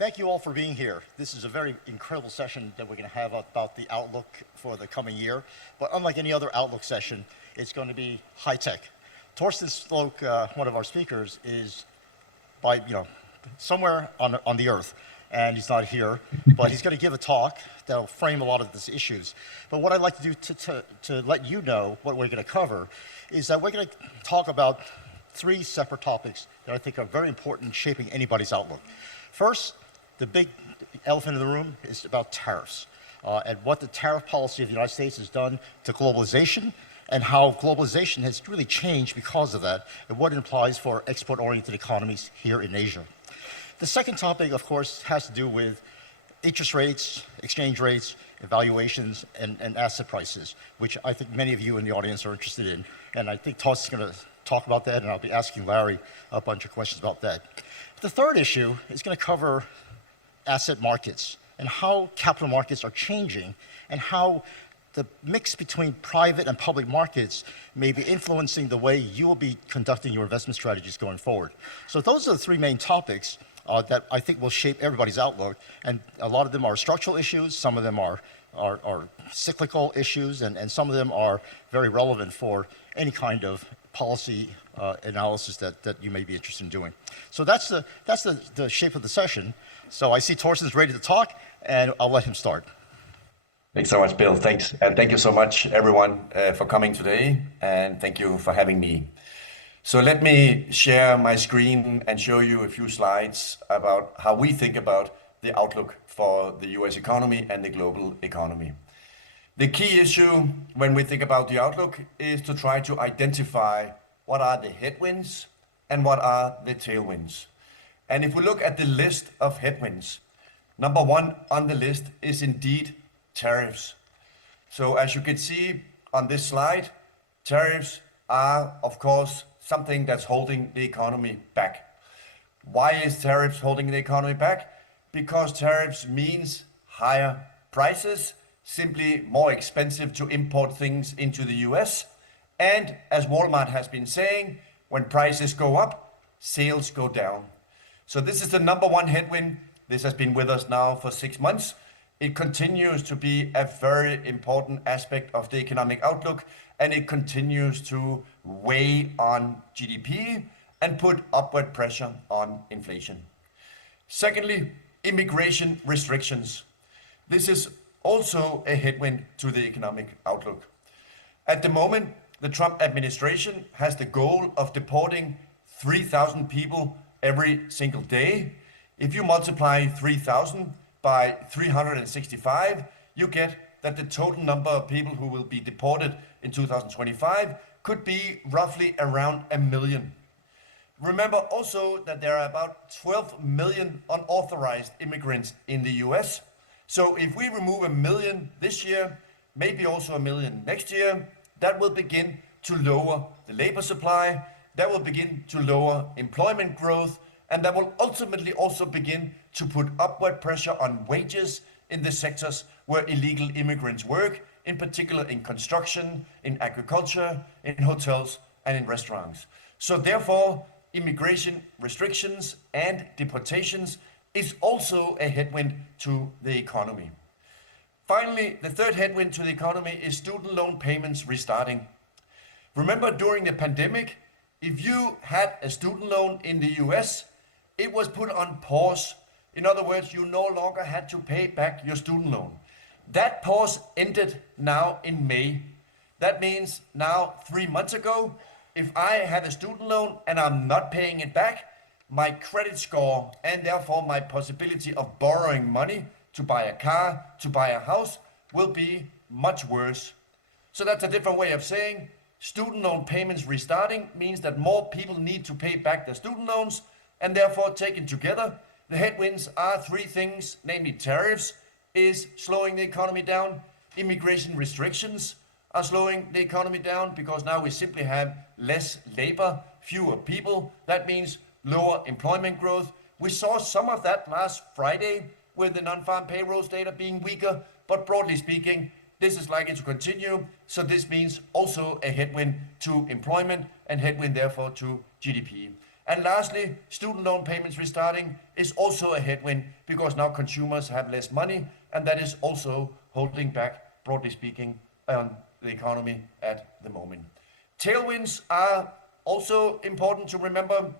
Thank you all for being here. This is a very incredible session that we're going to have about the outlook for the coming year. But unlike any other outlook session, it's going to be high tech. Torsten Sloke, one of our speakers, is somewhere on the earth, and he's not here, but he's going to give a talk that'll frame a lot of these issues. But what I'd like to do to let you know what we're going to cover is that we're going to talk about three separate topics that I think are very important in shaping anybody's outlook. First, the big elephant in the room is about tariffs and what the tariff policy of the United States has done to globalization and how globalization has really changed because of that and what it implies for export-oriented economies here in Asia. The second topic, of course, has to do with interest rates, exchange rates, evaluations, and asset prices, which I think many of you in the audience are interested in. And I think Toss is going to talk about that, and I'll be asking Larry a bunch of questions about that. The third issue is going to cover asset markets and how capital markets are changing and how the mix between private and public markets may be influencing the way you will be conducting your investment strategies going forward. So those are the three main topics that I think will shape everybody's outlook, and a lot of them are structural issues, some of them are cyclical issues, and some of them are very relevant for any kind of policy analysis that you may be interested in doing. So that's the shape of the session. So I see Torsten's ready to talk, and I'll let him start. Thanks so much, Bill. Thanks, and thank you so much, everyone, for coming today, and thank you for having me. So let me share my screen and show you a few slides about how we think about the outlook for the US economy and the global economy. The key issue when we think about the outlook is to try to identify what are the headwinds and what are the tailwinds. And if we look at the list of headwinds, number one on the list is indeed tariffs. So as you can see on this slide, tariffs are, of course, something that's holding the economy back. Why is tariffs holding the economy back? Because tariffs means higher prices, simply more expensive to import things into the US. And as Walmart has been saying, when prices go up, sales go down. So this is the number one headwind. This has been with us now for 6 months. It continues to be a very important aspect of the economic outlook, and it continues to weigh on GDP and put upward pressure on inflation. Secondly, immigration restrictions. This is also a headwind to the economic outlook. At the moment, the Trump administration has the goal of deporting 3,000 people every single day. If you multiply 3,000 by 365, you get that the total number of people who will be deported in 2025 could be roughly around 1 million. Remember also that there are about 12 million unauthorized immigrants in the US. So if we remove 1 million this year, maybe also 1 million next year, that will begin to lower the labor supply, that will begin to lower employment growth, and that will ultimately also begin to put upward pressure on wages in the sectors where illegal immigrants work, in particular in construction, in agriculture, in hotels, and in restaurants. So therefore, immigration restrictions and deportations is also a headwind to the economy. Finally, the third headwind to the economy is student loan payments restarting. Remember, during the pandemic, if you had a student loan in the US, it was put on pause. In other words, you no longer had to pay back your student loan. That pause ended now in May. That means now 3 months ago, if I have a student loan and I'm not paying it back, my credit score and therefore my possibility of borrowing money to buy a car, to buy a house, will be much worse. So that's a different way of saying student loan payments restarting means that more people need to pay back their student loans, and therefore taken together, the headwinds are three things, namely tariffs is slowing the economy down, immigration restrictions are slowing the economy down because now we simply have less labor, fewer people. That means lower employment growth. We saw some of that last Friday with the non-farm payrolls data being weaker, but broadly speaking, this is likely to continue. So this means also a headwind to employment and headwind therefore to GDP. And lastly, student loan payments restarting is also a headwind because now consumers have less money, and that is also holding back, broadly speaking, on the economy at the moment. Tailwinds are also important to remember,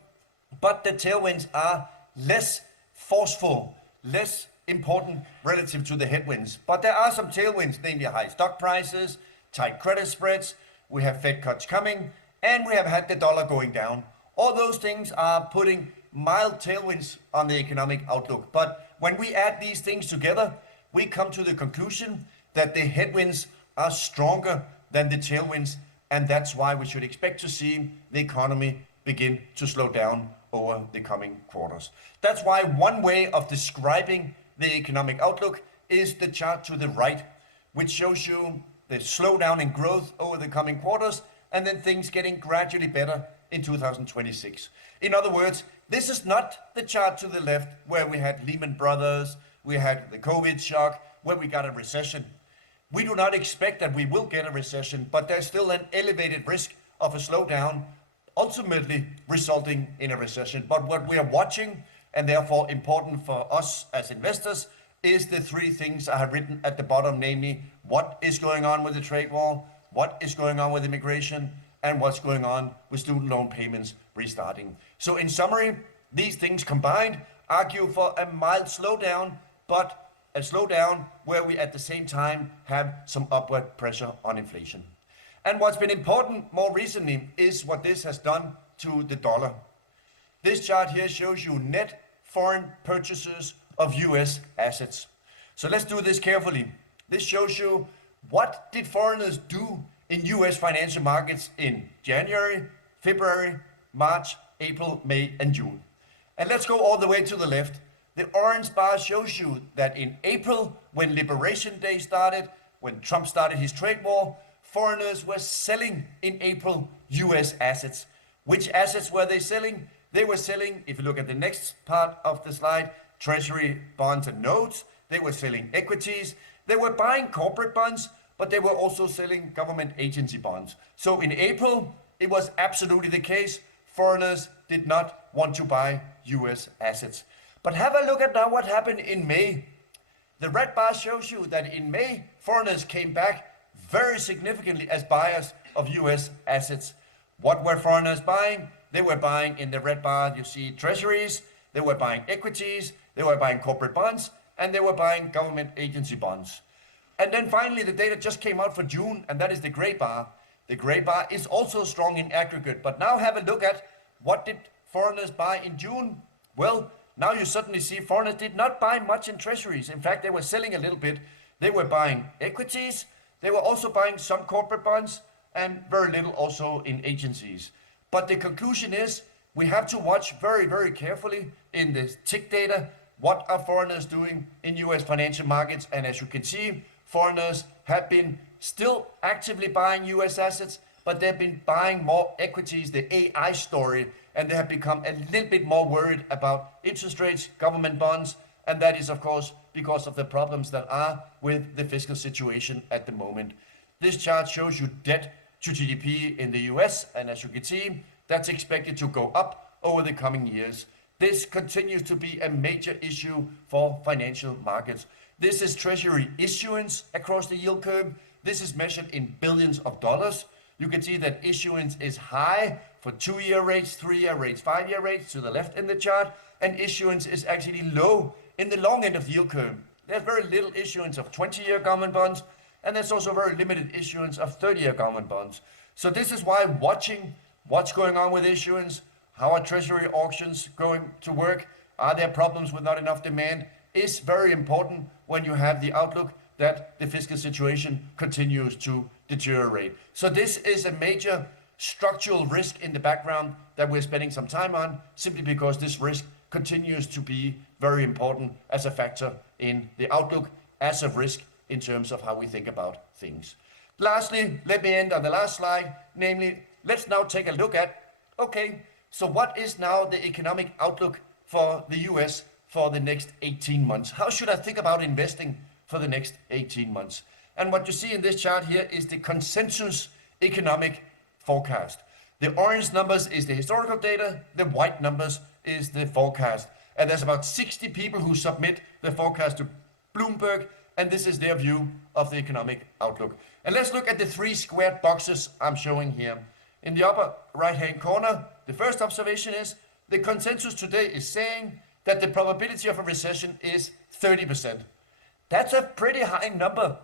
but the tailwinds are less forceful, less important relative to the headwinds. But there are some tailwinds, namely high stock prices, tight credit spreads, we have Fed cuts coming, and we have had the dollar going down. All those things are putting mild tailwinds on the economic outlook. But when we add these things together, we come to the conclusion that the headwinds are stronger than the tailwinds, and that's why we should expect to see the economy begin to slow down over the coming quarters. That's why one way of describing the economic outlook is the chart to the right, which shows you the slowdown in growth over the coming quarters, and then things getting gradually better in 2026. In other words, this is not the chart to the left where we had Lehman Brothers, we had the COVID shock, where we got a recession. We do not expect that we will get a recession, but there's still an elevated risk of a slowdown, ultimately resulting in a recession. But what we are watching, and therefore important for us as investors, is the three things I have written at the bottom, namely what is going on with the trade war, what is going on with immigration, and what's going on with student loan payments restarting. So in summary, these things combined argue for a mild slowdown, but a slowdown where we at the same time have some upward pressure on inflation. And what's been important more recently is what this has done to the dollar. This chart here shows you net foreign purchases of US assets. So let's do this carefully. This shows you what did foreigners do in US financial markets in January, February, March, April, May, and June. And let's go all the way to the left. The orange bar shows you that in April, when Liberation Day started, when Trump started his trade war, foreigners were selling in April US assets. Which assets were they selling? They were selling, if you look at the next part of the slide, treasury bonds and notes. They were selling equities. They were buying corporate bonds, but they were also selling government agency bonds. So in April, it was absolutely the case. Foreigners did not want to buy US assets. But have a look at now what happened in May. The red bar shows you that in May, foreigners came back very significantly as buyers of US assets. What were foreigners buying? They were buying, in the red bar, you see treasuries, they were buying equities, they were buying corporate bonds, and they were buying government agency bonds. And then finally, the data just came out for June, and that is the gray bar. The gray bar is also strong in aggregate, but now have a look at what did foreigners buy in June? Well, now you suddenly see foreigners did not buy much in treasuries. In fact, they were selling a little bit. They were buying equities, they were also buying some corporate bonds, and very little also in agencies. But the conclusion is we have to watch very, very carefully in the tick data what are foreigners doing in US financial markets. And as you can see, foreigners have been still actively buying US assets, but they've been buying more equities, the AI story, and they have become a little bit more worried about interest rates, government bonds, and that is, of course, because of the problems that are with the fiscal situation at the moment. This chart shows you debt to GDP in the US, and as you can see, that's expected to go up over the coming years. This continues to be a major issue for financial markets. This is treasury issuance across the yield curve. This is measured in billions of dollars. You can see that issuance is high for 2-year rates, 3-year rates, 5-year rates to the left in the chart, and issuance is actually low in the long end of the yield curve. There's very little issuance of 20-year government bonds, and there's also very limited issuance of 30-year government bonds. So this is why watching what's going on with issuance, how are treasury auctions going to work, are there problems with not enough demand, is very important when you have the outlook that the fiscal situation continues to deteriorate. So this is a major structural risk in the background that we're spending some time on, simply because this risk continues to be very important as a factor in the outlook, as a risk in terms of how we think about things. Lastly, let me end on the last slide, namely, let's now take a look at, okay, so what is now the economic outlook for the US for the next 18 months? How should I think about investing for the next 18 months? And what you see in this chart here is the consensus economic forecast. The orange numbers is the historical data, the white numbers is the forecast. And there's about 60 people who submit the forecast to Bloomberg, and this is their view of the economic outlook. And let's look at the 3 squared boxes I'm showing here. In the upper right-hand corner, the first observation is the consensus today is saying that the probability of a recession is 30%. That's a pretty high number.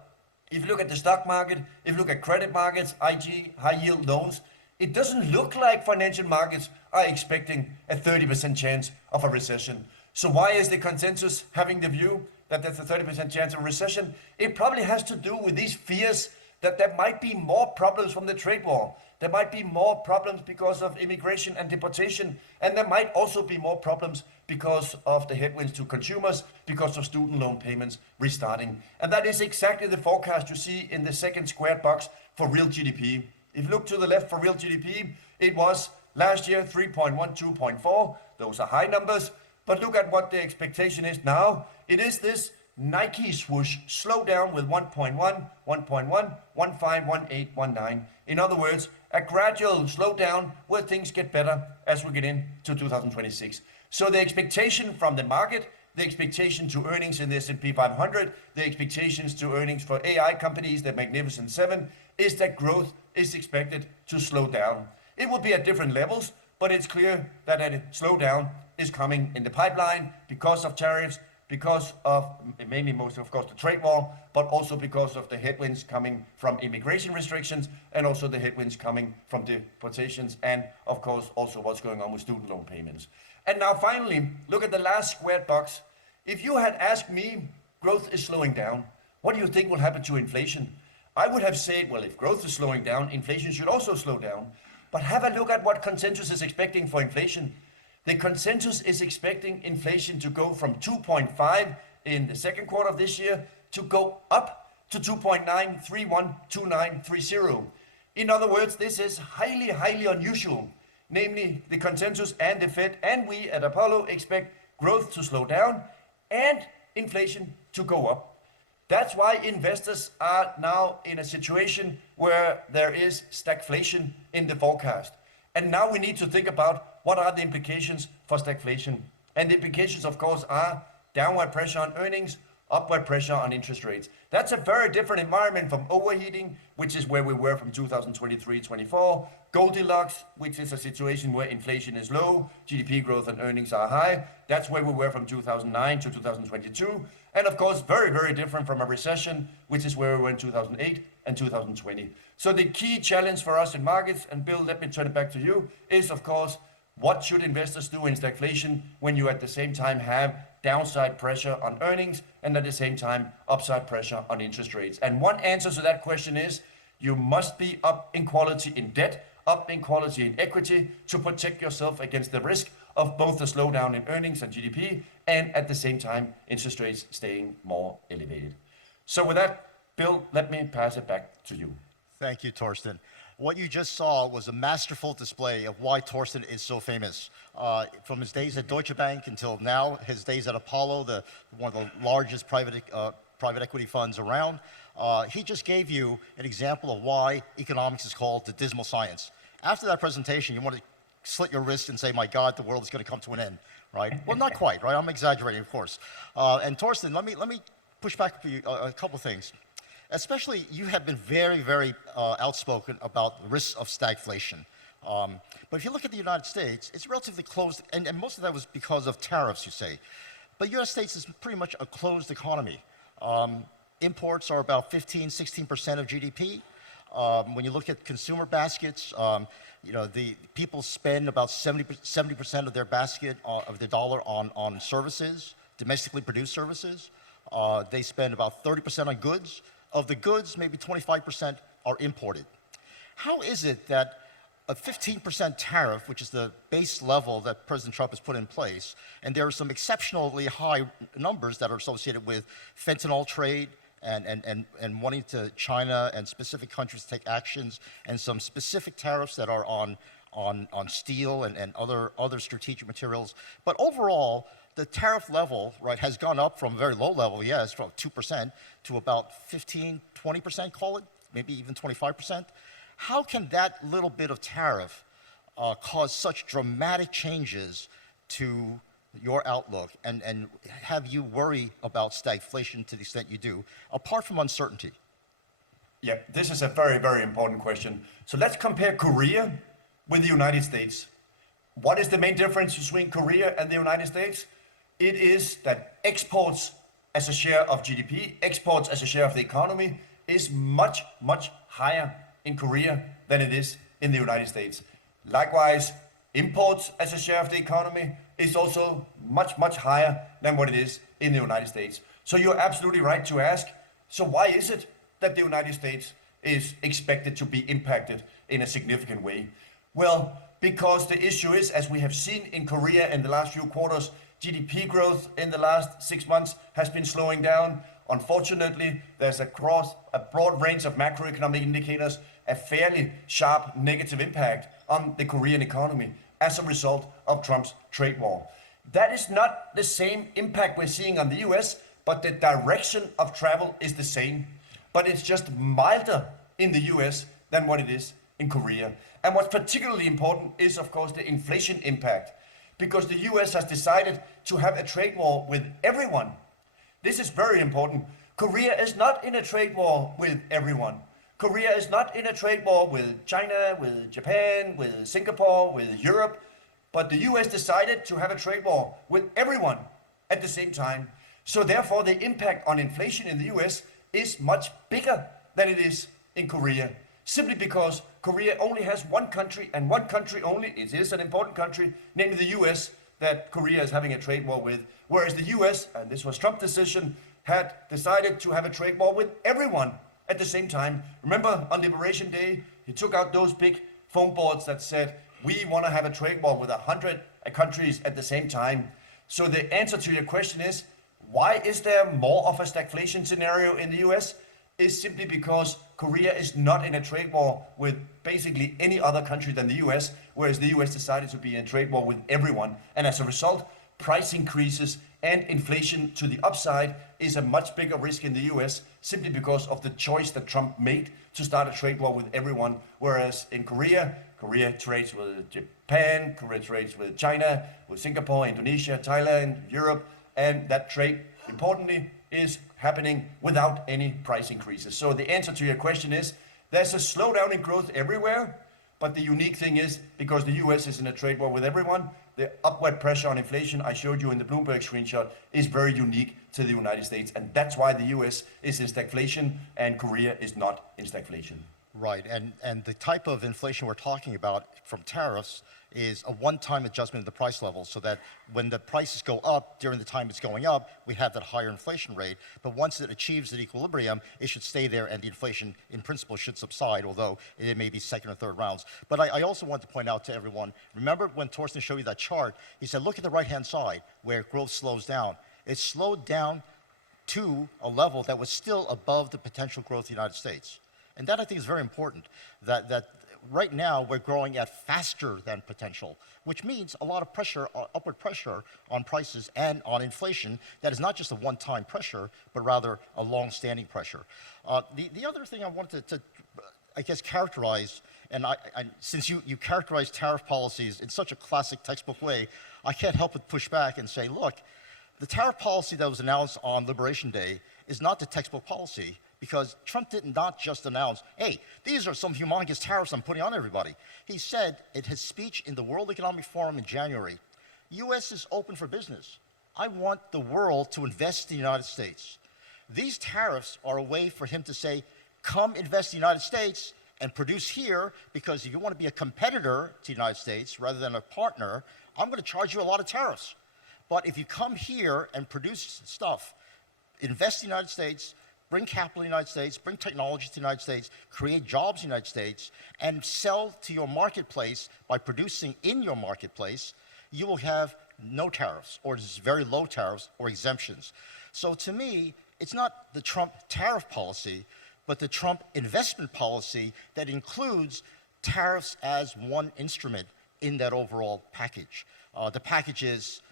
If you look at the stock market, if you look at credit markets, IG, high-yield loans, it doesn't look like financial markets are expecting a 30% chance of a recession. So why is the consensus having the view that there's a 30% chance of recession? It probably has to do with these fears that there might be more problems from the trade war. There might be more problems because of immigration and deportation, and there might also be more problems because of the headwinds to consumers, because of student loan payments restarting. And that is exactly the forecast you see in the second squared box for real GDP. If you look to the left for real GDP, it was last year 3.1, 2.4. Those are high numbers. But look at what the expectation is now. It is this Nike swoosh slowdown with 1.1, 1.1, 1.5, 1.8, 1.9. In other words, a gradual slowdown where things get better as we get into 2026. So the expectation from the market, the expectation to earnings in the S&P 500, the expectations to earnings for AI companies, the Magnificent Seven, is that growth is expected to slow down. It will be at different levels, but it's clear that a slowdown is coming in the pipeline because of tariffs, because of mainly most of course the trade war, but also because of the headwinds coming from immigration restrictions and also the headwinds coming from deportations and of course also what's going on with student loan payments. And now finally, look at the last squared box. If you had asked me, growth is slowing down, what do you think will happen to inflation? I would have said, well, if growth is slowing down, inflation should also slow down. But have a look at what consensus is expecting for inflation. The consensus is expecting inflation to go from 2.5 in the second quarter of this year to go up to 2.9312930. In other words, this is highly, highly unusual. Namely, the consensus and the Fed and we at Apollo expect growth to slow down and inflation to go up. That's why investors are now in a situation where there is stagflation in the forecast. And now we need to think about what are the implications for stagflation. And the implications, of course, are downward pressure on earnings, upward pressure on interest rates. That's a very different environment from overheating, which is where we were from 2023-24, Goldilocks, which is a situation where inflation is low, GDP growth and earnings are high. That's where we were from 2009 to 2022. And of course, very, very different from a recession, which is where we were in 2008 and 2020. So the key challenge for us in markets, and Bill, let me turn it back to you, is of course, what should investors do in stagflation when you at the same time have downside pressure on earnings and at the same time upside pressure on interest rates? And one answer to that question is you must be up in quality in debt, up in quality in equity to protect yourself against the risk of both the slowdown in earnings and GDP and at the same time interest rates staying more elevated. So with that, Bill, let me pass it back to you. Thank you, Torsten. What you just saw was a masterful display of why Torsten is so famous. From his days at Deutsche Bank until now, his days at Apollo, one of the largest private equity funds around, he just gave you an example of why economics is called the dismal science. After that presentation, you want to slit your wrist and say, my God, the world is going to come to an end, right? Well, not quite, right? I'm exaggerating, of course. And Torsten, let me push back for you a couple things. Especially, you have been very, very outspoken about the risks of stagflation. But if you look at the United States, it's relatively closed, and most of that was because of tariffs, you say. But the United States is pretty much a closed economy. Imports are about 15, 16% of GDP. When you look at consumer baskets, the people spend about 70% of their basket, of their dollar on services, domestically produced services. They spend about 30% on goods. Of the goods, maybe 25% are imported. How is it that a 15% tariff, which is the base level that President Trump has put in place, and there are some exceptionally high numbers that are associated with fentanyl trade and wanting to China and specific countries to take actions, and some specific tariffs that are on steel and other strategic materials. But overall, the tariff level, right, has gone up from a very low level, yes, from 2% to about 15, 20%, call it, maybe even 25%. How can that little bit of tariff cause such dramatic changes to your outlook and have you worry about stagflation to the extent you do, apart from uncertainty? Yeah, this is a very, very important question. So let's compare Korea with the United States. What is the main difference between Korea and the United States? It is that exports as a share of GDP, exports as a share of the economy is much, much higher in Korea than it is in the United States. Likewise, imports as a share of the economy is also much, much higher than what it is in the United States. So you're absolutely right to ask, so why is it that the United States is expected to be impacted in a significant way? Well, because the issue is, as we have seen in Korea in the last few quarters, GDP growth in the last 6 months has been slowing down. Unfortunately, there's a broad range of macroeconomic indicators, a fairly sharp negative impact on the Korean economy as a result of Trump's trade war. That is not the same impact we're seeing on the US, but the direction of travel is the same. But it's just milder in the US than what it is in Korea. And what's particularly important is, of course, the inflation impact, because the US has decided to have a trade war with everyone. This is very important. Korea is not in a trade war with everyone. Korea is not in a trade war with China, with Japan, with Singapore, with Europe, but the US decided to have a trade war with everyone at the same time. So therefore, the impact on inflation in the US is much bigger than it is in Korea, simply because Korea only has one country, and one country only, it is an important country, namely the US, that Korea is having a trade war with, whereas the US, and this was Trump's decision, had decided to have a trade war with everyone at the same time. Remember, on Liberation Day, he took out those big foam boards that said, we want to have a trade war with 100 countries at the same time. So the answer to your question is, why is there more of a stagflation scenario in the US? Is simply because Korea is not in a trade war with basically any other country than the US, whereas the US decided to be in a trade war with everyone. And as a result, price increases and inflation to the upside is a much bigger risk in the US, simply because of the choice that Trump made to start a trade war with everyone. Whereas in Korea, Korea trades with Japan, Korea trades with China, with Singapore, Indonesia, Thailand, Europe, and that trade, importantly, is happening without any price increases. So the answer to your question is, there's a slowdown in growth everywhere, but the unique thing is, because the US is in a trade war with everyone, the upward pressure on inflation I showed you in the Bloomberg screenshot is very unique to the United States, and that's why the US is in stagflation and Korea is not in stagflation. Right, and the type of inflation we're talking about from tariffs is a one-time adjustment of the price level, so that when the prices go up during the time it's going up, we have that higher inflation rate. But once it achieves that equilibrium, it should stay there, and the inflation, in principle, should subside, although it may be second or third rounds. But I also want to point out to everyone, remember when Torsten showed you that chart, he said, look at the right-hand side, where growth slows down. It slowed down to a level that was still above the potential growth of the United States. And that, I think, is very important, that right now we're growing at faster than potential, which means a lot of pressure, upward pressure on prices and on inflation. That is not just a one-time pressure, but rather a long-standing pressure. The other thing I wanted to I guess, characterize, and since you characterize tariff policies in such a classic textbook way, I can't help but push back and say, look, the tariff policy that was announced on Liberation Day is not the textbook policy, because Trump did not just announce, hey, these are some humongous tariffs I'm putting on everybody. He said in his speech in the World Economic Forum in January, US is open for business. I want the world to invest in the United States. These tariffs are a way for him to say, come invest in the United States and produce here, because if you want to be a competitor to the United States rather than a partner, I'm going to charge you a lot of tariffs. But if you come here and produce stuff, invest in the United States, bring capital in the United States, bring technology to the United States, create jobs in the United States, and sell to your marketplace by producing in your marketplace, you will have no tariffs, or very low tariffs, or exemptions. So to me, it's not the Trump tariff policy, but the Trump investment policy that includes tariffs as one instrument in that overall package. The package is,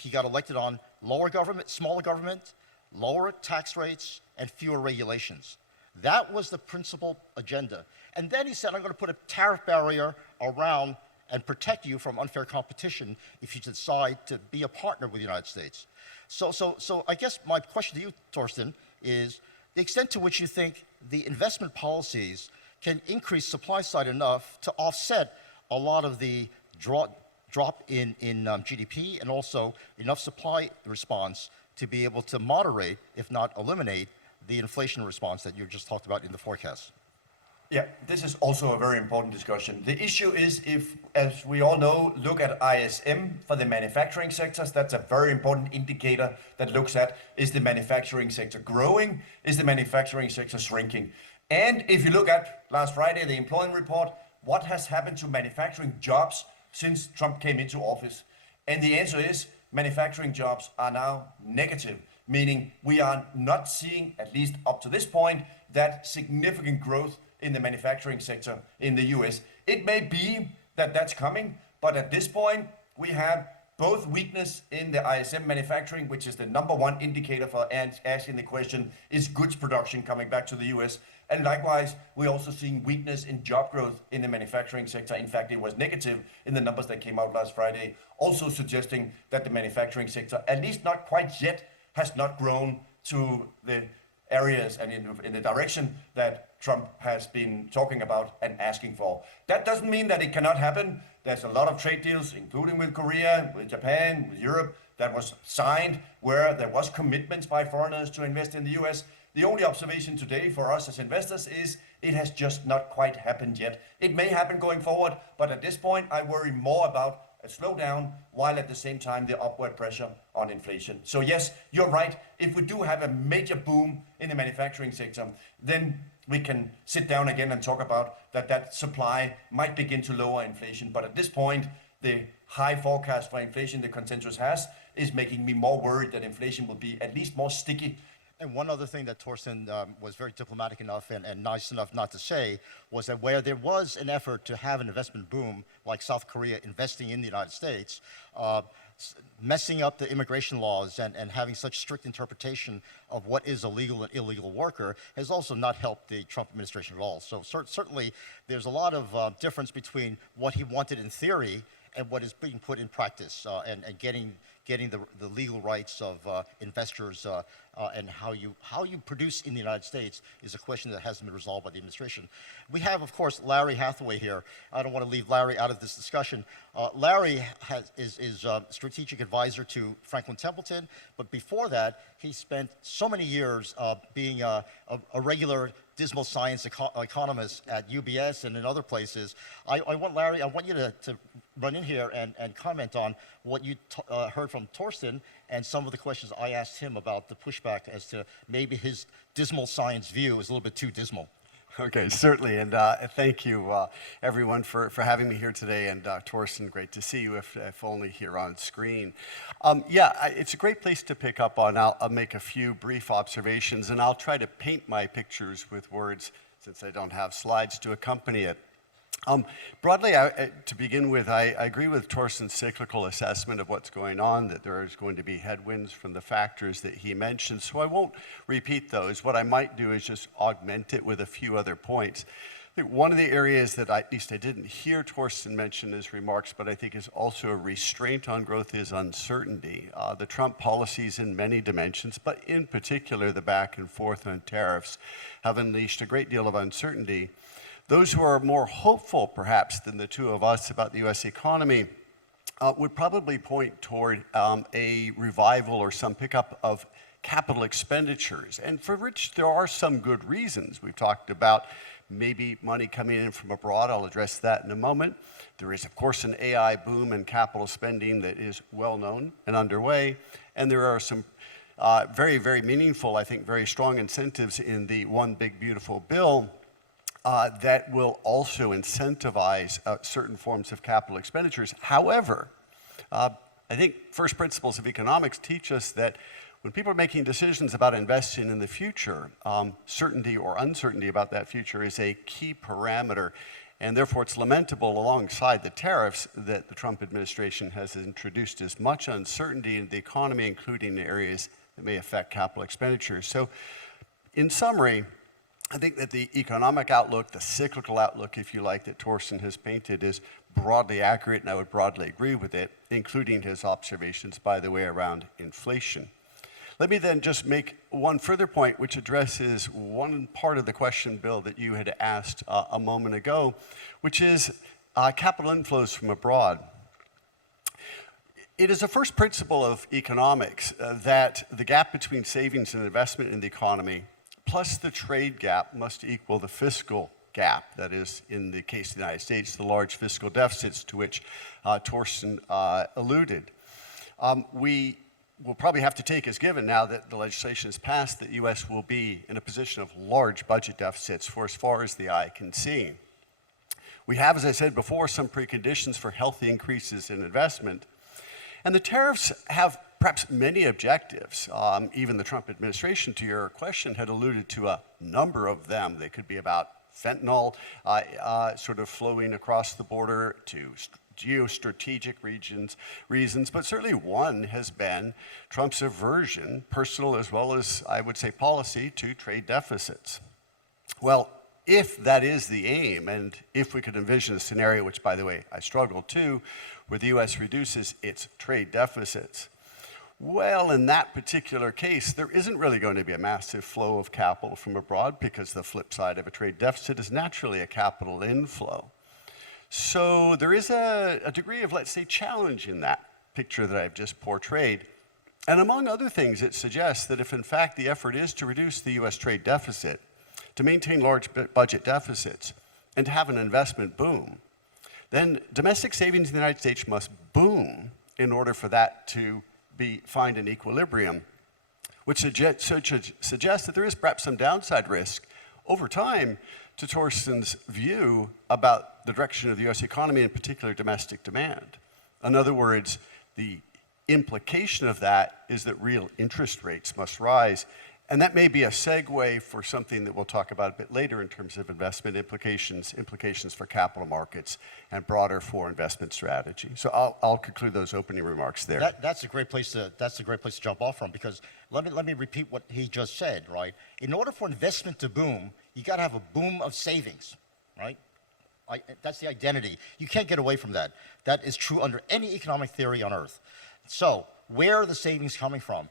he got elected on lower government, smaller government, lower tax rates, and fewer regulations. That was the principal agenda. And then he said, I'm going to put a tariff barrier around and protect you from unfair competition if you decide to be a partner with the United States. So I guess my question to you, Torsten, is the extent to which you think the investment policies can increase supply side enough to offset a lot of the drop in GDP, and also enough supply response to be able to moderate, if not eliminate, the inflation response that you just talked about in the forecast. Yeah, this is also a very important discussion. The issue is, if, as we all know, look at ISM for the manufacturing sectors, that's a very important indicator that looks at, is the manufacturing sector growing, is the manufacturing sector shrinking? And if you look at last Friday, the employment report, what has happened to manufacturing jobs since Trump came into office? And the answer is manufacturing jobs are now negative, meaning we are not seeing, at least up to this point, that significant growth in the manufacturing sector in the US. It may be that that's coming, but at this point, we have both weakness in the ISM manufacturing, which is the number one indicator for asking the question, is goods production coming back to the US? And likewise, we're also seeing weakness in job growth in the manufacturing sector. In fact, it was negative in the numbers that came out last Friday, also suggesting that the manufacturing sector, at least not quite yet, has not grown to the areas and in the direction that Trump has been talking about and asking for. That doesn't mean that it cannot happen. There's a lot of trade deals, including with Korea, with Japan, with Europe, that was signed where there was commitments by foreigners to invest in the US. The only observation today for us as investors is it has just not quite happened yet. It may happen going forward, but at this point, I worry more about a slowdown, while at the same time the upward pressure on inflation. So yes, you're right. If we do have a major boom in the manufacturing sector, then we can sit down again and talk about that supply might begin to lower inflation. But at this point, the high forecast for inflation the consensus has is making me more worried that inflation will be at least more sticky. And one other thing that Torsten was very diplomatic enough and nice enough not to say was that where there was an effort to have an investment boom, like South Korea investing in the United States, messing up the immigration laws and having such strict interpretation of what is a legal and illegal worker has also not helped the Trump administration at all. So certainly there's a lot of difference between what he wanted in theory and what is being put in practice, and getting the legal rights of investors and how you produce in the United States is a question that hasn't been resolved by the administration. We have, of course, Larry Hathaway here. I don't want to leave Larry out of this discussion. Larry is strategic advisor to Franklin Templeton, but before that, he spent so many years being a regular dismal science economist at UBS and in other places. Larry, I want you to run in here and comment on what you heard from Torsten and some of the questions I asked him about the pushback as to maybe his dismal science view is a little bit too dismal. Okay, certainly, and thank you, everyone, for having me here today, and Torsten, great to see you, if only here on screen. It's a great place to pick up on. I'll make a few brief observations, and I'll try to paint my pictures with words, since I don't have slides to accompany it. Broadly, to begin with, I agree with Torsten's cyclical assessment of what's going on, that there is going to be headwinds from the factors that he mentioned, so I won't repeat those. What I might do is just augment it with a few other points. I think one of the areas that at least I didn't hear Torsten mention in his remarks, but I think is also a restraint on growth, is uncertainty. The Trump policies in many dimensions, but in particular the back and forth on tariffs, have unleashed a great deal of uncertainty. Those who are more hopeful, perhaps, than the two of us about the U.S. economy would probably point toward a revival or some pickup of capital expenditures, and for which there are some good reasons. We've talked about maybe money coming in from abroad. I'll address that in a moment. There is, of course, an AI boom in capital spending that is well known and underway, and there are some very, very meaningful, I think, very strong incentives in the One Big Beautiful Bill that will also incentivize certain forms of capital expenditures. However, I think first principles of economics teach us that when people are making decisions about investing in the future, certainty or uncertainty about that future is a key parameter, and therefore it's lamentable alongside the tariffs that the Trump administration has introduced as much uncertainty in the economy, including areas that may affect capital expenditures. So in summary, I think that the economic outlook, the cyclical outlook, if you like, that Torsten has painted is broadly accurate, and I would broadly agree with it, including his observations, by the way, around inflation. Let me then just make one further point, which addresses one part of the question, Bill, that you had asked a moment ago, which is capital inflows from abroad. It is a first principle of economics that the gap between savings and investment in the economy plus the trade gap must equal the fiscal gap, that is, in the case of the United States, the large fiscal deficits to which Torsten alluded. We will probably have to take as given now that the legislation is passed that the U.S. will be in a position of large budget deficits for as far as the eye can see. We have, as I said before, some preconditions for healthy increases in investment. And the tariffs have perhaps many objectives. Even the Trump administration, to your question, had alluded to a number of them. They could be about fentanyl sort of flowing across the border to geostrategic reasons, but certainly one has been Trump's aversion, personal as well as, I would say, policy, to trade deficits. Well, if that is the aim, and if we could envision a scenario, which, by the way, I struggle to, where the U.S. reduces its trade deficits, well, in that particular case, there isn't really going to be a massive flow of capital from abroad because the flip side of a trade deficit is naturally a capital inflow. So there is a degree of, let's say, challenge in that picture that I've just portrayed. And among other things, it suggests that if in fact the effort is to reduce the U.S. trade deficit, to maintain large budget deficits, and to have an investment boom, then domestic savings in the United States must boom in order for that to find an equilibrium, which suggests that there is perhaps some downside risk over time to Torsten's view about the direction of the U.S. economy, in particular domestic demand. In other words, the implication of that is that real interest rates must rise. And that may be a segue for something that we'll talk about a bit later in terms of investment implications for capital markets, and broader for investment strategy. So I'll conclude those opening remarks there. That's a great place to jump off from, because let me repeat what he just said, right? In order for investment to boom, you got to have a boom of savings, right? That's the identity. You can't get away from that. That is true under any economic theory on earth. So where are the savings coming from?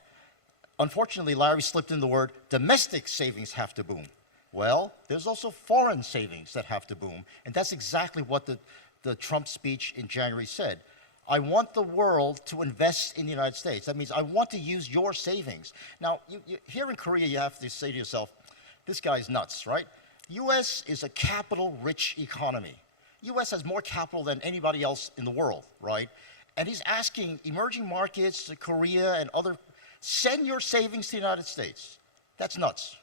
Unfortunately, Larry slipped in the word domestic savings have to boom. Well, there's also foreign savings that have to boom, and that's exactly what the Trump speech in January said. I want the world to invest in the United States. That means I want to use your savings. Now, here in Korea, you have to say to yourself, this guy's nuts, right? U.S. is a capital-rich economy. U.S. has more capital than anybody else in the world, right? And he's asking emerging markets, Korea and other, send your savings to the United States. That's nuts.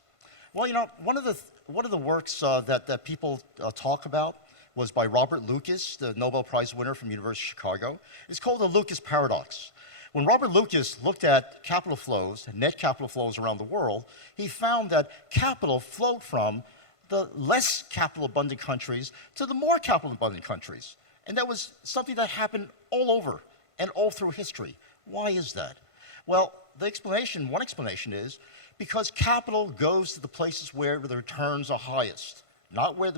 Well, you know, one of the works that people talk about was by Robert Lucas, the Nobel Prize winner from University of Chicago. It's called the Lucas Paradox. When Robert Lucas looked at capital flows, net capital flows around the world, he found that capital flowed from the less capital abundant countries to the more capital abundant countries. And that was something that happened all over and all through history. Why is that? Well, one explanation is because capital goes to the places where the returns are highest, not where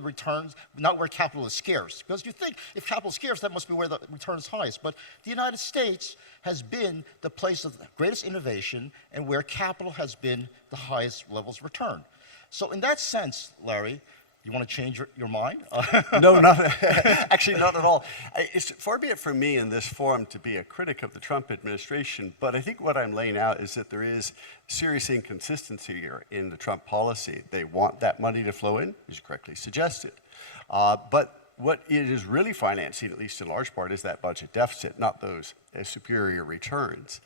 capital is scarce. Because you think if capital is scarce, that must be where the return is highest. But the United States has been the place of greatest innovation and where capital has been the highest levels of return. So in that sense, Larry, you want to change your mind? No, actually not at all. It's far be it from me in this forum to be a critic of the Trump administration, but I think what I'm laying out is that there is serious inconsistency here in the Trump policy. They want that money to flow in, as you correctly suggested. But what it is really financing, at least in large part, is that budget deficit, not those superior returns.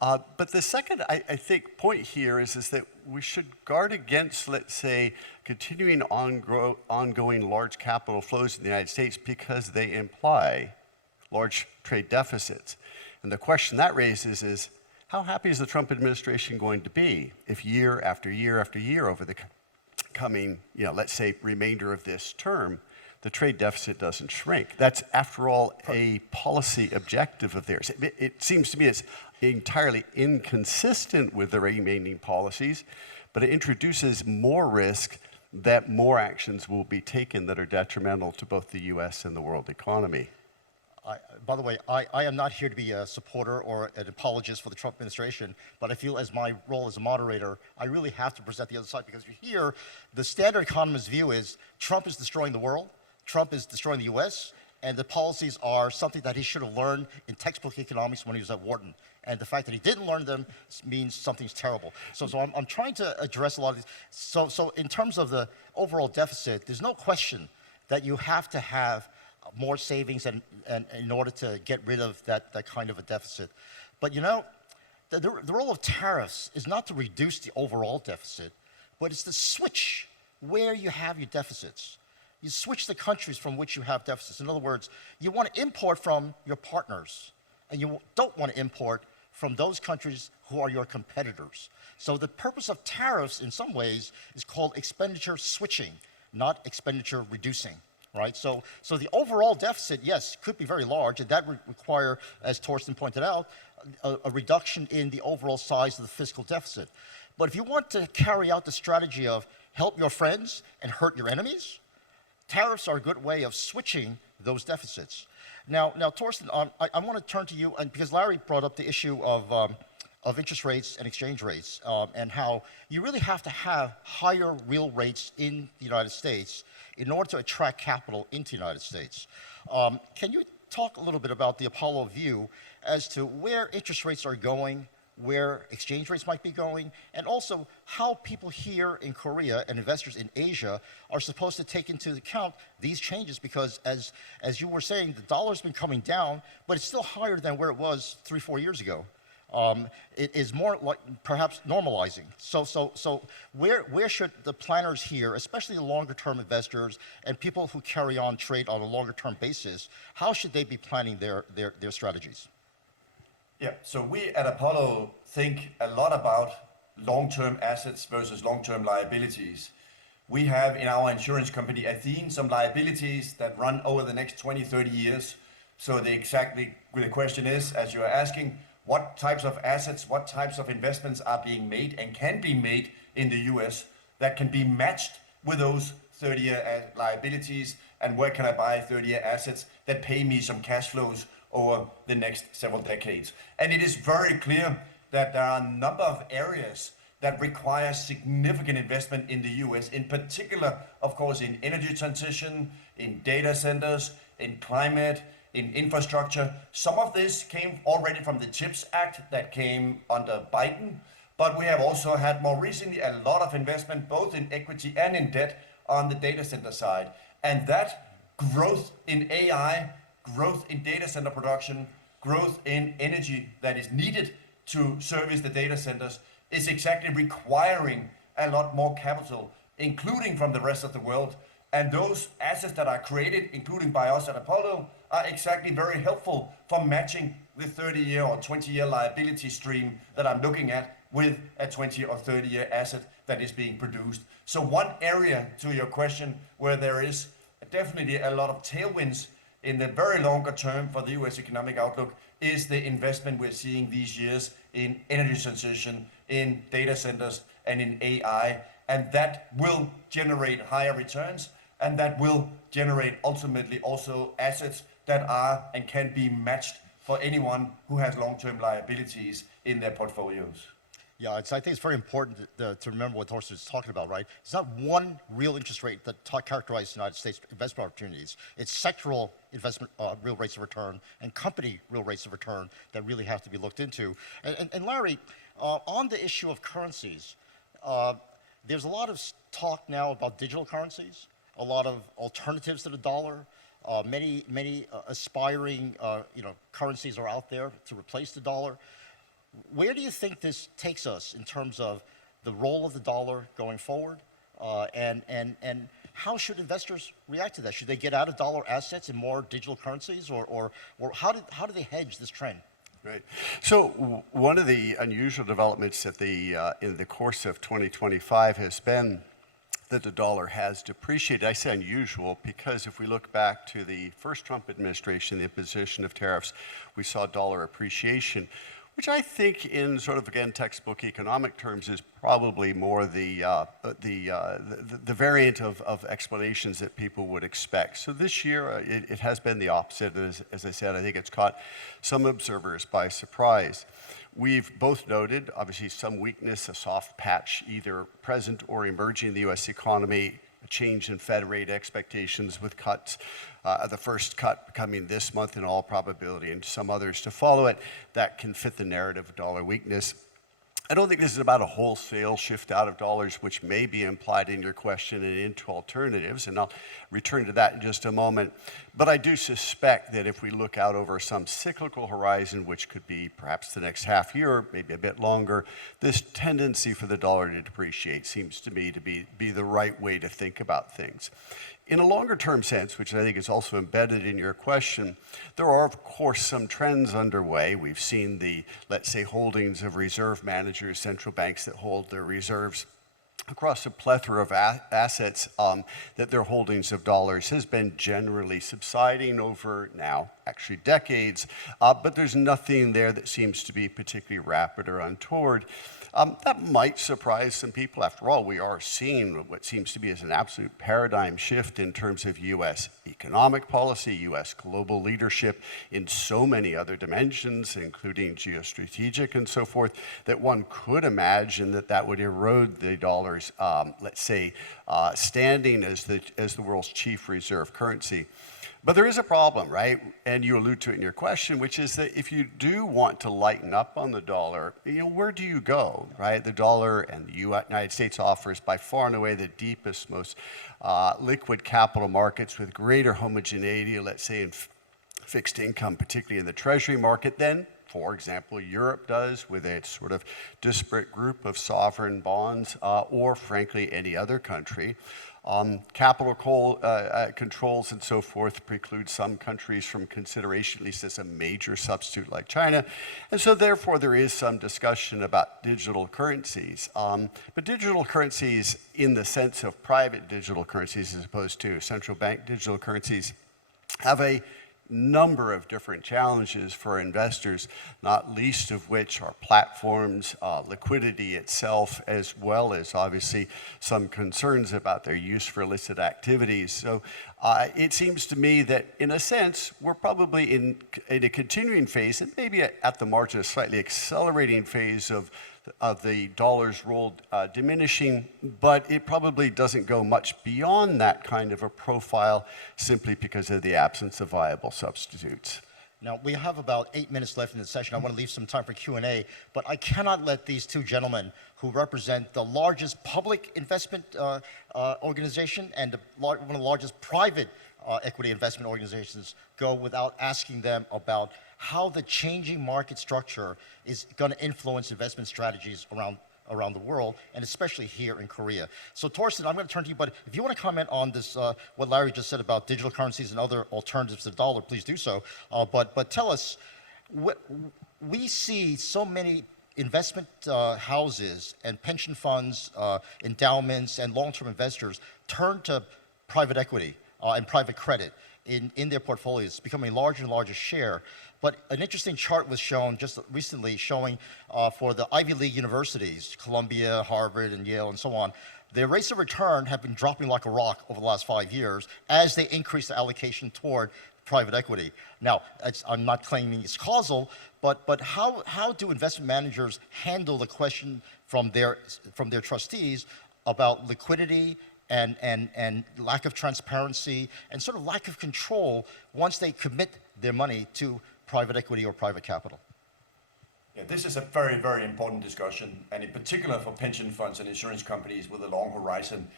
But the second, I think, point here is that we should guard against, let's say, continuing ongoing large capital flows in the United States because they imply large trade deficits. And the question that raises is, how happy is the Trump administration going to be if year after year after year over the coming, let's say, remainder of this term, the trade deficit doesn't shrink? That's, after all, a policy objective of theirs. It seems to me it's entirely inconsistent with the remaining policies, but it introduces more risk that more actions will be taken that are detrimental to both the U.S. and the world economy. By the way, I am not here to be a supporter or an apologist for the Trump administration, but I feel as my role as a moderator, I really have to present the other side, because you hear the standard economist's view is Trump is destroying the world, Trump is destroying the US, and the policies are something that he should have learned in textbook economics when he was at Wharton. And the fact that he didn't learn them means something's terrible. So I'm trying to address a lot of these. So in terms of the overall deficit, there's no question that you have to have more savings and in order to get rid of that kind of a deficit. But you know, the role of tariffs is not to reduce the overall deficit, but it's to switch where you have your deficits. You switch the countries from which you have deficits. In other words, you want to import from your partners, and you don't want to import from those countries who are your competitors. So the purpose of tariffs, in some ways, is called expenditure switching, not expenditure reducing, right? So the overall deficit, yes, could be very large, and that would require, as Torsten pointed out, a reduction in the overall size of the fiscal deficit. But if you want to carry out the strategy of help your friends and hurt your enemies, tariffs are a good way of switching those deficits. Now, Torsten, I want to turn to you, and because Larry brought up the issue of interest rates and exchange rates, and how you really have to have higher real rates in the United States in order to attract capital into the United States. Can you talk a little bit about the Apollo view as to where interest rates are going, where exchange rates might be going, and also how people here in Korea and investors in Asia are supposed to take into account these changes, because as you were saying, the dollar's been coming down, but it's still higher than where it was 3-4 years ago. It is more like perhaps normalizing. So where should the planners here, especially the longer term investors and people who carry on trade on a longer term basis, how should they be planning their strategies? Yeah, so we at Apollo think a lot about long-term assets versus long-term liabilities. We have in our insurance company, Athene, some liabilities that run over the next 20, 30 years. So the question is, as you are asking, what types of assets, what types of investments are being made and can be made in the US that can be matched with those 30-year liabilities, and where can I buy 30-year assets that pay me some cash flows over the next several decades. And it is very clear that there are a number of areas that require significant investment in the US, in particular, of course, in energy transition, in data centers, in climate, in infrastructure. Some of this came already from the CHIPS Act that came under Biden, but we have also had more recently a lot of investment both in equity and in debt on the data center side. And that growth in AI, growth in data center production, growth in energy that is needed to service the data centers is exactly requiring a lot more capital, including from the rest of the world. And those assets that are created, including by us at Apollo, are exactly very helpful for matching the 30-year or 20-year liability stream that I'm looking at with a 20 or 30-year asset that is being produced. So one area, to your question, where there is definitely a lot of tailwinds in the very longer term for the US economic outlook is the investment we're seeing these years in energy transition, in data centers, and in AI. And that will generate higher returns, and that will generate ultimately also assets that are and can be matched for anyone who has long-term liabilities in their portfolios. Yeah, I think it's very important to remember what Torsten is talking about, right? It's not one real interest rate that characterizes the United States investment opportunities. It's sectoral investment real rates of return and company real rates of return that really have to be looked into. And Larry, on the issue of currencies, there's a lot of talk now about digital currencies, a lot of alternatives to the dollar. Many aspiring currencies are out there to replace the dollar. Where do you think this takes us in terms of the role of the dollar going forward? And how should investors react to that? Should they get out of dollar assets and more digital currencies, or how do they hedge this trend? Right. So one of the unusual developments at in the course of 2025 has been that the dollar has depreciated. I say unusual because if we look back to the first Trump administration, the imposition of tariffs, we saw dollar appreciation. which I think in sort of, again, textbook economic terms is probably more the variant of explanations that people would expect. So this year, it has been the opposite. As I said, I think it's caught some observers by surprise. We've both noted, obviously, some weakness, a soft patch, either present or emerging in the U.S. economy, a change in Fed rate expectations with cuts, the first cut coming this month in all probability, and some others to follow it, that can fit the narrative of dollar weakness. I don't think this is about a wholesale shift out of dollars, which may be implied in your question, and into alternatives, and I'll return to that in just a moment. But I do suspect that if we look out over some cyclical horizon, which could be perhaps the next half year, maybe a bit longer, this tendency for the dollar to depreciate seems to me to be the right way to think about things. In a longer term sense, which I think is also embedded in your question, there are, of course, some trends underway. We've seen the, let's say, holdings of reserve managers, central banks that hold their reserves across a plethora of assets, that their holdings of dollars has been generally subsiding over now, actually decades, but there's nothing there that seems to be particularly rapid or untoward. That might surprise some people. After all, we are seeing what seems to be as an absolute paradigm shift in terms of U.S. economic policy, U.S. global leadership in so many other dimensions, including geostrategic and so forth, that one could imagine that that would erode the dollar's, let's say, standing as the world's chief reserve currency. But there is a problem, right? And you allude to it in your question, which is that if you do want to lighten up on the dollar, where do you go, right? The dollar and the United States offers by far and away the deepest, most liquid capital markets with greater homogeneity, let's say in fixed income, particularly in the treasury market, than, for example, Europe does with its sort of disparate group of sovereign bonds, or frankly, any other country. Capital controls and so forth preclude some countries from consideration, at least as a major substitute like China. And so therefore there is some discussion about digital currencies. But digital currencies in the sense of private digital currencies as opposed to central bank digital currencies have a number of different challenges for investors, not least of which are platforms, liquidity itself, as well as obviously some concerns about their use for illicit activities. So it seems to me that in a sense, we're probably in a continuing phase, and maybe at the margin a slightly accelerating phase of the dollar's role diminishing, but it probably doesn't go much beyond that kind of a profile simply because of the absence of viable substitutes. Now, we have about 8 minutes left in the session. I want to leave some time for Q&A, but I cannot let these two gentlemen who represent the largest public investment organization and one of the largest private equity investment organizations go without asking them about how the changing market structure is going to influence investment strategies around the world, and especially here in Korea. So Torsten, I'm going to turn to you, but if you want to comment on this, what Larry just said about digital currencies and other alternatives to the dollar, please do so. But tell us, we see so many investment houses and pension funds, endowments, and long-term investors turn to private equity and private credit in their portfolios, becoming a larger and larger share. But an interesting chart was shown just recently showing for the Ivy League universities, Columbia, Harvard, and Yale, and so on, their rates of return have been dropping like a rock over the last 5 years as they increase the allocation toward private equity. Now, I'm not claiming it's causal, but how do investment managers handle the question from their trustees about liquidity and lack of transparency and sort of lack of control once they commit their money to private equity or private capital? Yeah, this is a very, very important discussion, and in particular for pension funds and insurance companies with a long horizon.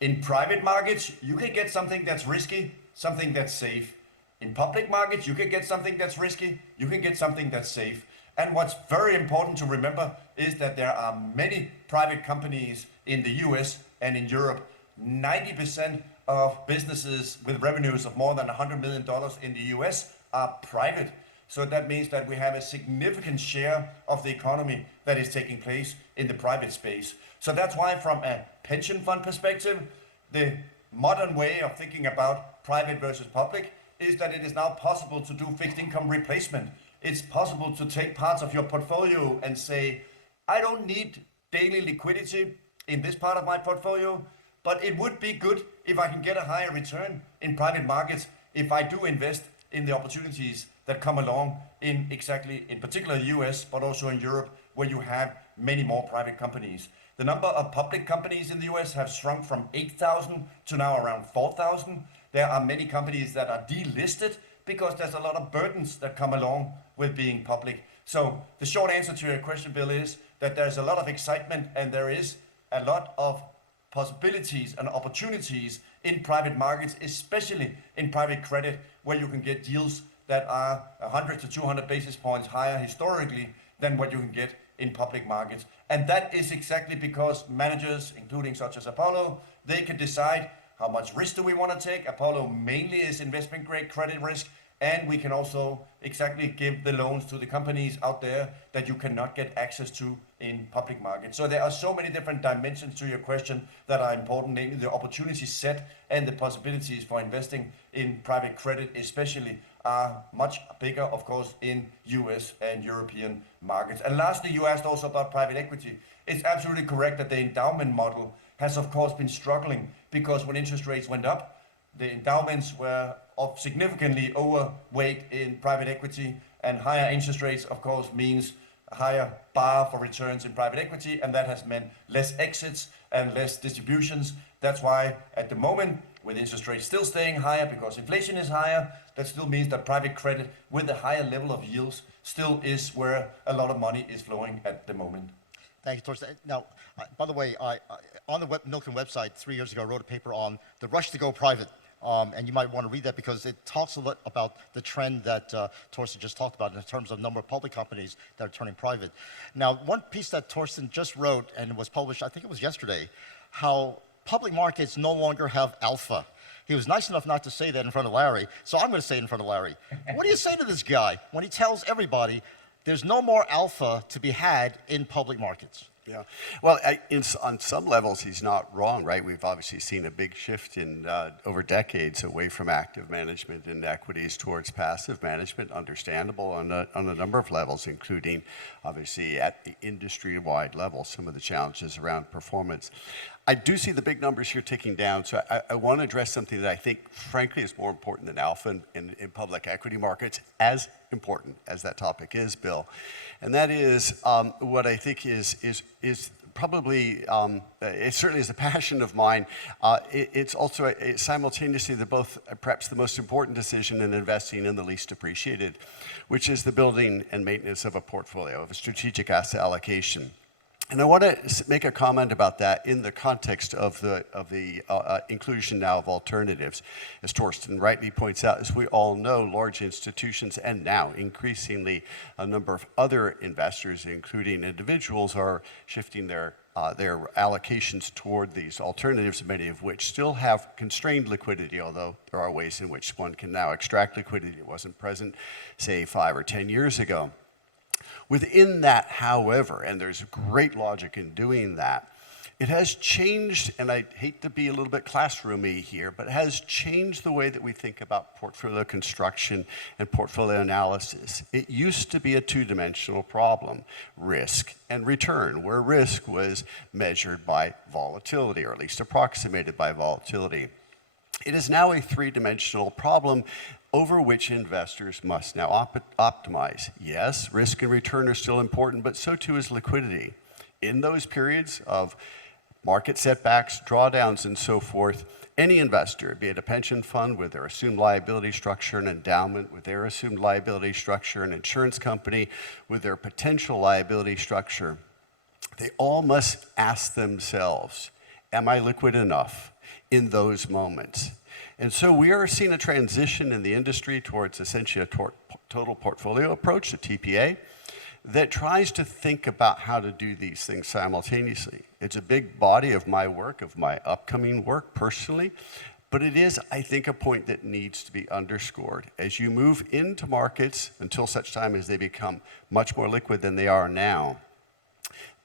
In private markets, you can get something that's risky, something that's safe. In public markets, you can get something that's risky, you can get something that's safe. And what's very important to remember is that there are many private companies in the US and in Europe. 90% of businesses with revenues of more than $100 million in the US are private. So that means that we have a significant share of the economy that is taking place in the private space. So that's why from a pension fund perspective, the modern way of thinking about private versus public is that it is now possible to do fixed income replacement. it's possible to take parts of your portfolio and say, I don't need daily liquidity in this part of my portfolio, but it would be good if I can get a higher return in private markets if I do invest in the opportunities that come along in particular US, but also in Europe, where you have many more private companies. The number of public companies in the US have shrunk from 8,000 to now around 4,000. There are many companies that are delisted because there's a lot of burdens that come along with being public. So the short answer to your question, Bill, is that there's a lot of excitement and there is a lot of possibilities and opportunities in private markets, especially in private credit, where you can get deals that are 100 to 200 basis points higher historically than what you can get in public markets. And that is exactly because managers, including such as Apollo, they can decide how much risk do we want to take. Apollo mainly is investment grade credit risk, and we can also exactly give the loans to the companies out there that you cannot get access to in public markets. So there are so many different dimensions to your question that are important, namely the opportunity set and the possibilities for investing in private credit especially are much bigger, of course, in US and European markets. And lastly, you asked also about private equity. It's absolutely correct that the endowment model has, of course, been struggling because when interest rates went up, the endowments were of significantly overweight in private equity, and higher interest rates, of course, means a higher bar for returns in private equity, and that has meant less exits and less distributions. That's why at the moment, with interest rates still staying higher because inflation is higher, that still means that private credit with a higher level of yields still is where a lot of money is flowing at the moment. Thank you, Torsten. Now, by the way, on the Milken website 3 years ago, I wrote a paper on the rush to go private. And you might want to read that because it talks a lot about the trend that Torsten just talked about in terms of number of public companies that are turning private. Now, one piece that Torsten just wrote and was published, I think it was yesterday, how public markets no longer have alpha. He was nice enough not to say that in front of Larry, so I'm going to say it in front of Larry. What do you say to this guy when he tells everybody there's no more alpha to be had in public markets? Yeah, well, on some levels, he's not wrong, right? We've obviously seen a big shift in over decades away from active management in equities towards passive management, understandable on a number of levels, including obviously at the industry-wide level, some of the challenges around performance. I do see the big numbers here ticking down, so I want to address something that I think, frankly, is more important than alpha in public equity markets, as important as that topic is, Bill. And that is what I think is probably, it certainly is a passion of mine. It's also simultaneously perhaps the most important decision in investing and the least appreciated, which is the building and maintenance of a portfolio, of a strategic asset allocation. And I want to make a comment about that in the context of the inclusion now of alternatives. As Torsten rightly points out, as we all know, large institutions and now increasingly a number of other investors, including individuals, are shifting their allocations toward these alternatives, many of which still have constrained liquidity, although there are ways in which one can now extract liquidity that wasn't present, say, 5 or 10 years ago. Within that, however, and there's great logic in doing that, it has changed, and I hate to be a little bit classroomy here, but it has changed the way that we think about portfolio construction and portfolio analysis. It used to be a two-dimensional problem, risk and return, where risk was measured by volatility, or at least approximated by volatility. It is now a three-dimensional problem over which investors must now optimize. Yes, risk and return are still important, but so too is liquidity. In those periods of market setbacks, drawdowns, and so forth, any investor, be it a pension fund with their assumed liability structure, an endowment with their assumed liability structure, an insurance company with their potential liability structure, they all must ask themselves, am I liquid enough in those moments? And so we are seeing a transition in the industry towards essentially a total portfolio approach, a TPA, that tries to think about how to do these things simultaneously. It's a big body of my work, of my upcoming work personally, but it is, I think, a point that needs to be underscored. As you move into markets, until such time as they become much more liquid than they are now,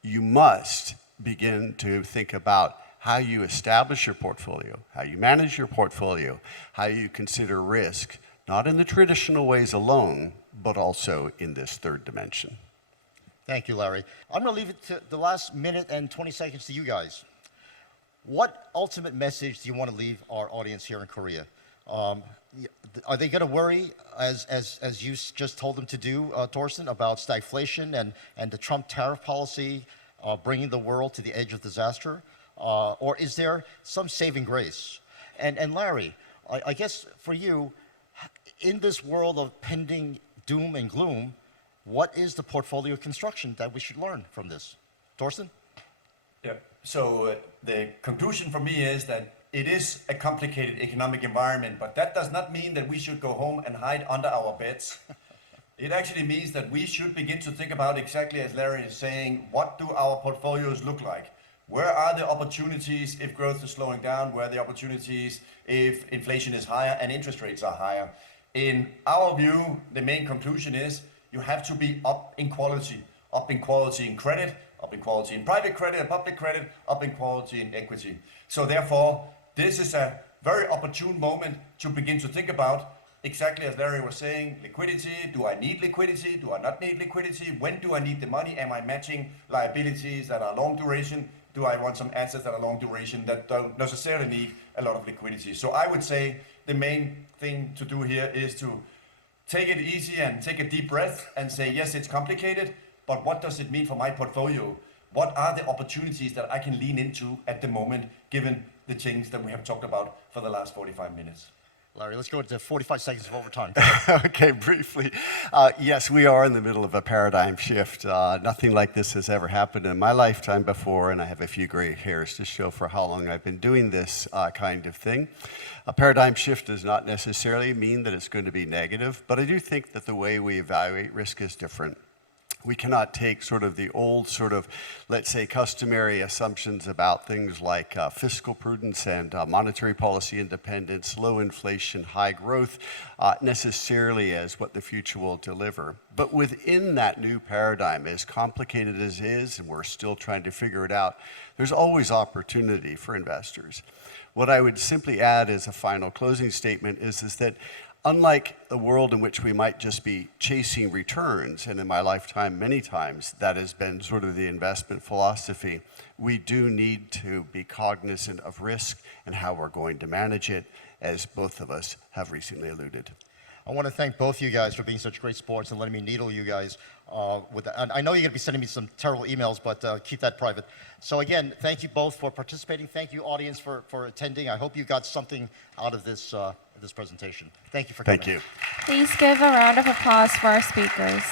you must begin to think about how you establish your portfolio, how you manage your portfolio, how you consider risk, not in the traditional ways alone, but also in this third dimension. Thank you, Larry. I'm going to leave it to the last minute and 20 seconds to you guys. What ultimate message do you want to leave our audience here in Korea? Are they going to worry, as you just told them to do, Torsten, about stagflation and the Trump tariff policy bringing the world to the edge of disaster? Or is there some saving grace? And Larry, I guess for you, in this world of pending doom and gloom, what is the portfolio construction that we should learn from this? Torsten? Yeah. So the conclusion for me is that it is a complicated economic environment, but that does not mean that we should go home and hide under our beds. It actually means that we should begin to think about, exactly as Larry is saying, what do our portfolios look like? Where are the opportunities if growth is slowing down? Where are the opportunities if inflation is higher and interest rates are higher? In our view, the main conclusion is you have to be up in quality in credit, up in quality in private credit and public credit, up in quality in equity. So therefore, this is a very opportune moment to begin to think about, exactly as Larry was saying, liquidity. Do I need liquidity? Do I not need liquidity? When do I need the money? Am I matching liabilities that are long duration? Do I want some assets that are long duration that don't necessarily need a lot of liquidity? So I would say the main thing to do here is to take it easy and take a deep breath and say, yes, it's complicated, but what does it mean for my portfolio? What are the opportunities that I can lean into at the moment, given the things that we have talked about for the last 45 minutes? Larry, let's go into 45 seconds of overtime. Okay, briefly. Yes, we are in the middle of a paradigm shift. Nothing like this has ever happened in my lifetime before, and I have a few gray hairs to show for how long I've been doing this kind of thing. A paradigm shift does not necessarily mean that it's going to be negative, but I do think that the way we evaluate risk is different. We cannot take sort of the old let's say, customary assumptions about things like fiscal prudence and monetary policy independence, low inflation, high growth, necessarily as what the future will deliver. But within that new paradigm, as complicated as it is, and we're still trying to figure it out, there's always opportunity for investors. What I would simply add as a final closing statement is that unlike the world in which we might just be chasing returns, and in my lifetime many times that has been sort of the investment philosophy, we do need to be cognizant of risk and how we're going to manage it, as both of us have recently alluded. I want to thank both you guys for being such great sports and letting me needle you guys with that. And I know you're going to be sending me some terrible emails, but keep that private. So again, thank you both for participating. Thank you, audience, for attending. I hope you got something out of this this presentation. Thank you for coming. Thank you. Please give a round of applause for our speakers.